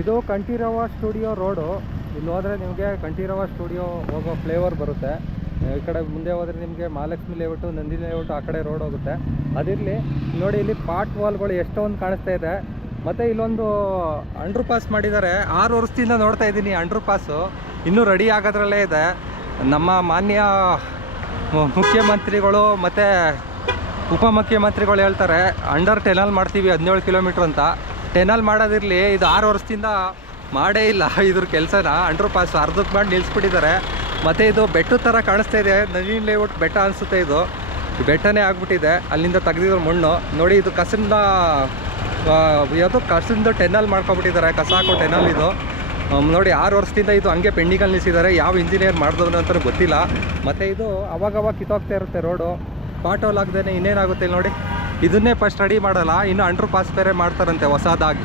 ಇದು Kanteerava studio road. ಇಲ್ಲಿ ಹೋದರೆ ನಿಮಗೆ ಕಂಠೀರವ ಸ್ಟುಡಿಯೋ ಹೋಗೋ ಫ್ಲೇವರ್ ಬರುತ್ತೆ. ಈ ಕಡೆ ಮುಂದೆ ಹೋದರೆ ನಿಮಗೆ ಮಹಾಲಕ್ಷ್ಮಿ ಲೇಔಟು, ನಂದಿನಿ ಲೇಔಟು ಆ ಕಡೆ ರೋಡ್ ಹೋಗುತ್ತೆ. ಅದಿರಲಿ, ನೋಡಿ ಇಲ್ಲಿ ಪಾಟ್ ವಾಲ್ಗಳು ಎಷ್ಟೊಂದು ಕಾಣಿಸ್ತಾ ಇದೆ. ಮತ್ತು ಇಲ್ಲೊಂದು ಅಂಡರ್ ಪಾಸ್ ಮಾಡಿದ್ದಾರೆ. 6 ವರ್ಷದಿಂದ ನೋಡ್ತಾ ಇದ್ದೀನಿ ಅಂಡರ್ ಪಾಸು, ಇನ್ನೂ ರೆಡಿ ಆಗೋದ್ರಲ್ಲೇ ಇದೆ. ನಮ್ಮ ಮಾನ್ಯ ಮುಖ್ಯಮಂತ್ರಿಗಳು ಮತ್ತು ಉಪಮುಖ್ಯಮಂತ್ರಿಗಳು ಹೇಳ್ತಾರೆ ಅಂಡರ್ ಟೆನಲ್ ಮಾಡ್ತೀವಿ 17 ಕಿಲೋಮೀಟ್ರ್ ಅಂತ. ಟೆನಲ್ ಮಾಡೋದಿರಲಿ, ಇದು 6 ವರ್ಷದಿಂದ ಮಾಡೇ ಇಲ್ಲ ಇದ್ರ ಕೆಲಸನ. ಅಂಡರ್ ಪಾಸ್ ಅರ್ಧಕ್ಕೆ ಮಾಡಿ ನಿಲ್ಲಿಸ್ಬಿಟ್ಟಿದ್ದಾರೆ. ಮತ್ತು ಇದು ಬೆಟ್ಟದ ಥರ ಕಾಣಿಸ್ತಾ ಇದೆ. ನಂದಿನಿ ಲೇಔಟ್ ಬೆಟ್ಟ ಅನಿಸುತ್ತೆ. ಇದು ಬೆಟ್ಟನೇ ಆಗ್ಬಿಟ್ಟಿದೆ, ಅಲ್ಲಿಂದ ತೆಗೆದಿರೋ ಮಣ್ಣು ನೋಡಿ. ಇದು ಕಸದಿಂದ ಯಾವುದು ಕಸದಿಂದ ಟೆನಲ್ ಮಾಡ್ಕೊಬಿಟ್ಟಿದ್ದಾರೆ, ಕಸ ಹಾಕೋ ಟೆನಲ್ ಇದು ನೋಡಿ. 6 ವರ್ಷದಿಂದ ಇದು ಹಂಗೆ ಪೆಂಡಿಂಗಲ್ಲಿ ನಿಲ್ಲಿಸಿದ್ದಾರೆ. ಯಾವ ಇಂಜಿನಿಯರ್ ಮಾಡಿದವನು ಅಂತ ಗೊತ್ತಿಲ್ಲ. ಮತ್ತು ಇದು ಅವಾಗವಾಗ ಕಿತ್ತೋಗ್ತಾ ಇರುತ್ತೆ ರೋಡು. ಪಾಟೋಲ್ ಆಗದೇನೆ ಇನ್ನೇನಾಗುತ್ತೆ ನೋಡಿ. ಇದನ್ನೇ ಫಸ್ಟ್ ರೆಡಿ ಮಾಡಲ್ಲ, ಇನ್ನು ಅಂಡರ್ ಪಾಸ್ ಬೇರೆ ಮಾಡ್ತಾರಂತೆ ಹೊಸದಾಗಿ.